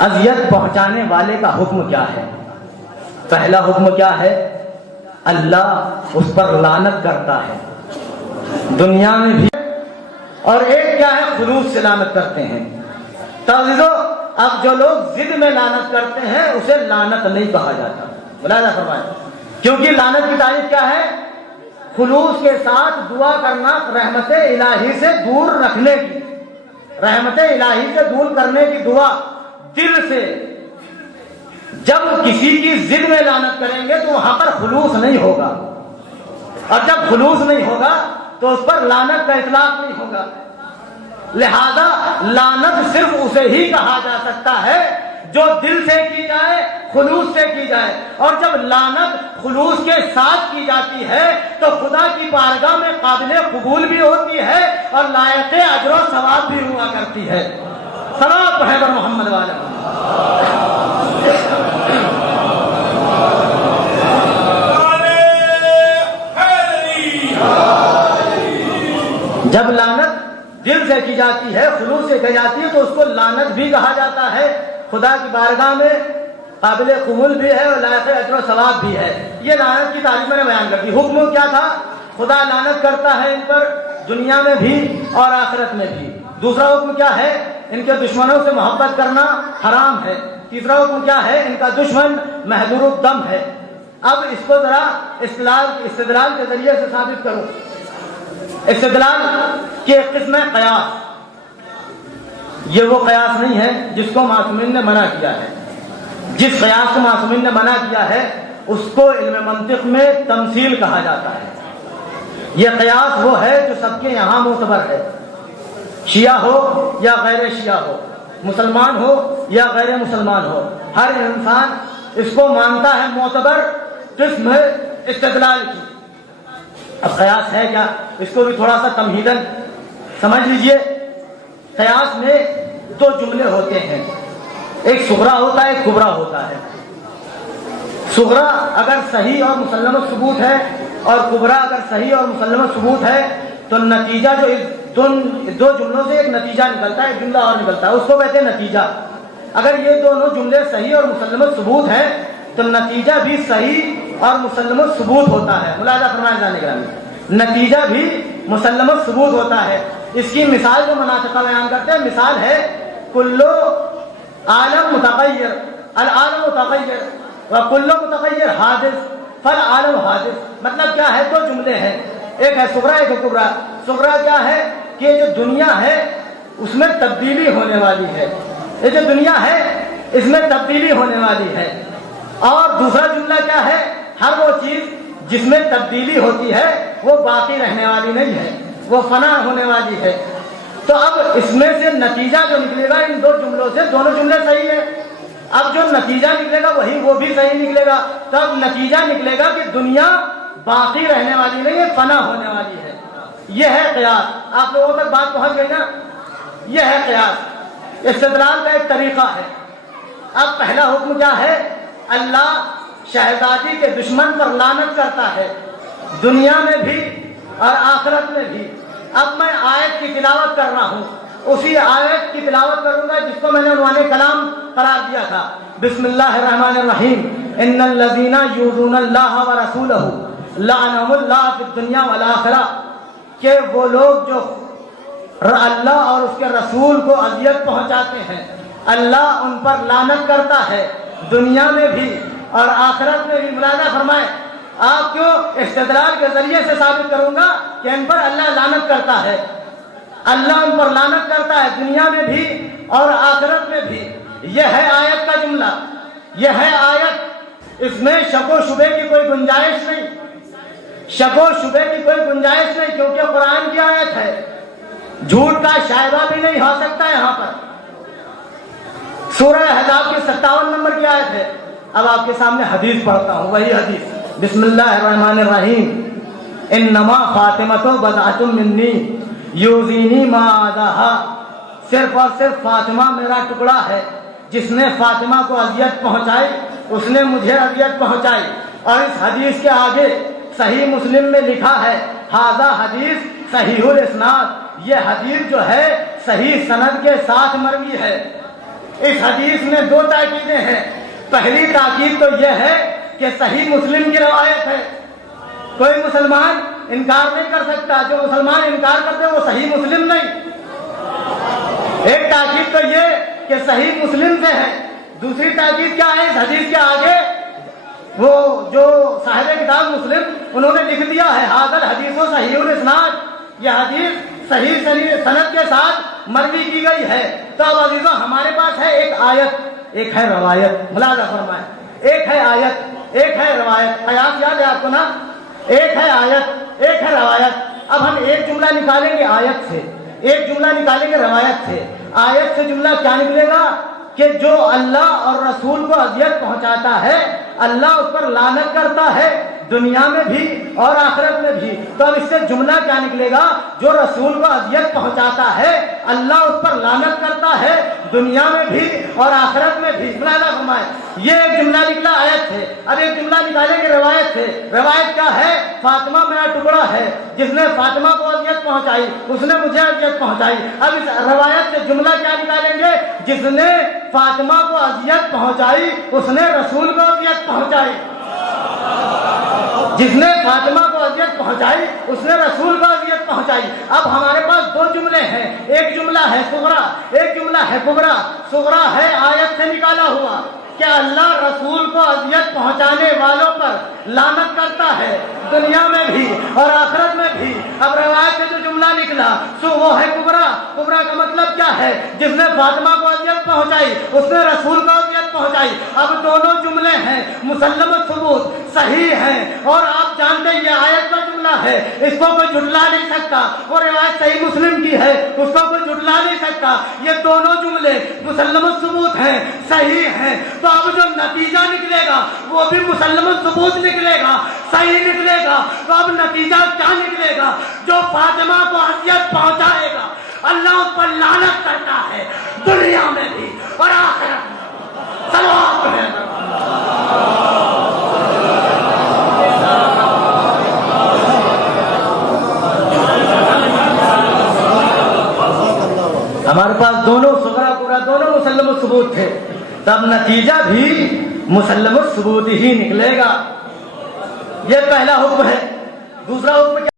اذیت پہنچانے والے کا حکم کیا ہے؟ پہلا حکم کیا ہے؟ اللہ اس پر لعنت کرتا ہے دنیا میں بھی، اور ایک کیا ہے؟ خلوص سے لعنت کرتے ہیں۔ تو عزیزو، اب جو لوگ ضد میں لعنت کرتے ہیں اسے لعنت نہیں کہا جاتا، ملاحظہ فرمائیں، کیونکہ لعنت کی تعریف کیا ہے؟ خلوص کے ساتھ دعا کرنا، رحمت الہی سے دور رکھنے کی، رحمت الہی سے دور کرنے کی دعا دل سے۔ جب کسی کی ضد میں لعنت کریں گے تو وہاں پر خلوص نہیں ہوگا، اور جب خلوص نہیں ہوگا تو اس پر لعنت کا اطلاق نہیں ہوگا۔ لہذا لعنت صرف اسے ہی کہا جا سکتا ہے جو دل سے کی جائے، خلوص سے کی جائے، اور جب لعنت خلوص کے ساتھ کی جاتی ہے تو خدا کی بارگاہ میں قابل قبول بھی ہوتی ہے اور لائق اجر و ثواب بھی ہوا کرتی ہے۔ صلوات پڑھیں بر محمد والا۔ جب لعنت دل سے کی جاتی ہے، خلوص سے کی جاتی ہے، تو اس کو لعنت بھی کہا جاتا ہے، خدا کی بارگاہ میں قابل قبول بھی ہے اور لائق اجر و ثواب بھی ہے۔ یہ لعنت کی تعریف میں نے بیان کر دی۔ حکم کیا تھا؟ خدا لعنت کرتا ہے ان پر دنیا میں بھی اور آخرت میں بھی۔ دوسرا حکم کیا ہے؟ ان کے دشمنوں سے محبت کرنا حرام ہے۔ تیسرا حکم کیا ہے؟ ان کا دشمن محضور الدم ہے۔ اب اس کو ذرا استدلال کے ذریعے سے ثابت کروں۔ استدلال کی ایک قسم ہے قیاس۔ یہ وہ قیاس نہیں ہے جس کو معصومین نے منع کیا ہے۔ جس قیاس کو معصومین نے منع کیا ہے اس کو علم منطق میں تمثیل کہا جاتا ہے۔ یہ قیاس وہ ہے جو سب کے یہاں معتبر ہے، شیعہ ہو یا غیر شیعہ ہو، مسلمان ہو یا غیر مسلمان ہو، ہر انسان اس کو مانتا ہے معتبر قسم ہے استدلال کی۔ اب قیاس ہے کیا؟ اس کو بھی تھوڑا سا تمہیدن سمجھ لیجئے۔ قیاس میں دو جملے ہوتے ہیں، ایک صغرا ہوتا ہے، ایک کبرا ہوتا ہے۔ صغرا اگر صحیح اور مسلم ثبوت ہے اور کبرا اگر صحیح اور مسلم ثبوت ہے تو نتیجہ جو دو جملوں سے ایک نتیجہ نکلتا ہے، ایک جملہ اور نکلتا ہے، اس کو کہتے ہیں نتیجہ۔ اگر یہ دونوں جملے صحیح اور مسلم ثبوت ہیں تو نتیجہ بھی صحیح اور مسلم ثبوت ہوتا ہے۔ ملاحظہ فرمائیں جانے کے لیے، نتیجہ بھی مسلم ثبوت ہوتا ہے۔ اس کی مثال جو مناطقہ بیان کرتے ہیں، مثال ہے کلو عالم متغیر، العالم متغیر وکلو متغیر حادث فالعالم حادث۔ مطلب کیا ہے؟ دو جملے ہیں، ایک ہے صغرا ایک ہے کبرا۔ صغرا کیا ہے کہ جو دنیا ہے اس میں تبدیلی ہونے والی ہے، یہ جو دنیا ہے اس میں تبدیلی ہونے والی ہے۔ اور دوسرا جملہ کیا ہے؟ ہر وہ چیز جس میں تبدیلی ہوتی ہے وہ باقی رہنے والی نہیں ہے، وہ فنا ہونے والی ہے۔ تو اب اس میں سے نتیجہ جو نکلے گا ان دو جملوں سے، دونوں جملے صحیح ہیں، اب جو نتیجہ نکلے گا وہ بھی صحیح نکلے گا۔ تو اب نتیجہ نکلے گا کہ دنیا باقی رہنے والی نہیں ہے، فنا ہونے والی ہے۔ یہ ہے قیاس۔ آپ لوگوں تک بات پہنچ گئی نا؟ یہ ہے قیاس، استدلال کا ایک طریقہ ہے۔ اب پہلا حکم کیا ہے؟ اللہ شہزادی کے دشمن پر لعنت کرتا ہے دنیا میں بھی اور آخرت میں بھی۔ اب میں آیت کی تلاوت کر رہا ہوں، اسی آیت کی تلاوت کروں گا جس کو میں نے عنوان کلام قرار دیا تھا۔ بسم اللہ الرحمن الرحیم، ان الذین یؤذون اللہ ورسولہ لعنہم اللہ فی الدنیا والآخرہ، کہ وہ لوگ جو اللہ اور اس کے رسول کو اذیت پہنچاتے ہیں اللہ ان پر لعنت کرتا ہے دنیا میں بھی اور آخرت میں بھی۔ ملاحظہ فرمائیں، آپ کیوں استدلال کے ذریعے سے ثابت کروں گا کہ ان پر اللہ لعنت کرتا ہے، اللہ ان پر لعنت کرتا ہے دنیا میں بھی اور آخرت میں بھی۔ یہ ہے آیت کا جملہ، یہ ہے آیت، اس میں شک و شبے کی کوئی گنجائش نہیں، شک و شبے کی کوئی گنجائش نہیں، کیونکہ قرآن کی آیت ہے، جھوٹ کا شائبہ بھی نہیں ہو سکتا یہاں پر۔ سورہ احزاب کی 57 نمبر کی آیت ہے۔ اب آپ کے سامنے حدیث پڑھتا ہوں، وہی حدیث، بسم اللہ الرحمن الرحیم، انما فاطمۃ بضعۃ منی یؤذینی ما آذاہا، صرف اور صرف فاطمہ میرا ٹکڑا ہے، جس نے فاطمہ کو اذیت پہنچائی اس نے مجھے اذیت پہنچائی۔ اور اس حدیث کے آگے صحیح مسلم میں لکھا ہے ھذا حدیث صحیح الاسناد، یہ حدیث جو ہے صحیح سند کے ساتھ مروی ہے۔ اس حدیث میں دو تاکیدیں ہیں. پہلی تاکید تو یہ ہے کہ صحیح مسلم کی روایت ہے، کوئی مسلمان انکار نہیں کر سکتا. جو مسلمان انکار کرتے وہ صحیح مسلم نہیں. ایک تاکید تو یہ کہ صحیح مسلم سے ہے. دوسری تاکید کیا ہے؟ اس حدیث کے آگے وہ جو صاحب کتاب مسلم انہوں نے لکھ دیا ہے حاضر حدیث و صحیح الاسناد، یہ حدیث صحیح سند کے ساتھ مروی کی گئی ہے. تو اب عزیزو ہمارے پاس ہے ایک آیت، ایک ہے روایت. ملاحظہ فرمائیں، ایک ہے آیت، ایک ہے روایت. قیاس یاد ہے آپ کو نا؟ ایک ہے آیت، ایک ہے روایت. اب ہم ایک جملہ نکالیں گے آیت سے، ایک جملہ نکالیں گے روایت سے. آیت سے جملہ کیا نکلے گا کہ جو اللہ اور رسول کو اذیت پہنچاتا ہے اللہ اس پر لعنت کرتا ہے دنیا میں بھی اور آخرت میں بھی. تو اب اس سے جملہ کیا نکلے گا؟ جو رسول کو اذیت پہنچاتا ہے اللہ اس پر لعنت کرتا ہے دنیا میں بھی اور آخرت میں بھی. ملاحظہ فرمائیں، یہ ایک جملہ نکلا آیت سے. اب ایک جملہ نکالیں گے روایت سے. روایت کیا ہے؟ فاطمہ میرا ٹکڑا ہے، جس نے فاطمہ کو اذیت پہنچائی اس نے مجھے اذیت پہنچائی. اب اس روایت سے جملہ کیا نکالیں گے؟ جس نے فاطمہ کو اذیت پہنچائی اس نے رسول کو اذیت پہنچائی. جس نے فاطمہ کو اذیت پہنچائی اس نے رسول کو اذیت پہنچائی. اب ہمارے پاس دو جملے ہیں، ایک جملہ ہے صغرا، ایک جملہ ہے کبرا. صغرا ہے آیت سے نکالا ہوا کہ اللہ رسول کو اذیت پہنچانے والوں پر لعنت کرتا ہے دنیا میں بھی اور آخرت میں بھی. اب روایت سے جو جملہ نکلا سو وہ ہے کبرا. کبرا کا مطلب کیا ہے؟ جس نے فاطمہ کو اذیت پہنچائی اس نے رسول کو اذیت پہنچائی. اب دونوں جملے ہیں مسلم ثبوت، صحیح ہیں، اور آپ جانتے ہیں یہ آیت کا جملہ ہے، اس کو کوئی جھٹلا نہیں سکتا. وہ روایت صحیح مسلم کی ہے، اس کو کوئی جھٹلا نہیں سکتا. یہ دونوں جملے مسلم ثبوت ہیں، صحیح ہیں. تو اب جو نتیجہ نکلے گا وہ بھی مسلم ثبوت نکلے گا، صحیح نکلے گا. تو اب نتیجہ کیا نکلے گا؟ جو فاطمہ کو اذیت پہنچائے گا اللہ اس پر لعنت کرتا ہے دنیا میں بھی اور آخرت میں. صلوات پڑھیں. ہمارے پاس دونوں صغرا کبرا دونوں مسلم الثبوت تھے، تب نتیجہ بھی مسلم الثبوت ہی نکلے گا. یہ پہلا حکم ہے. دوسرا حکم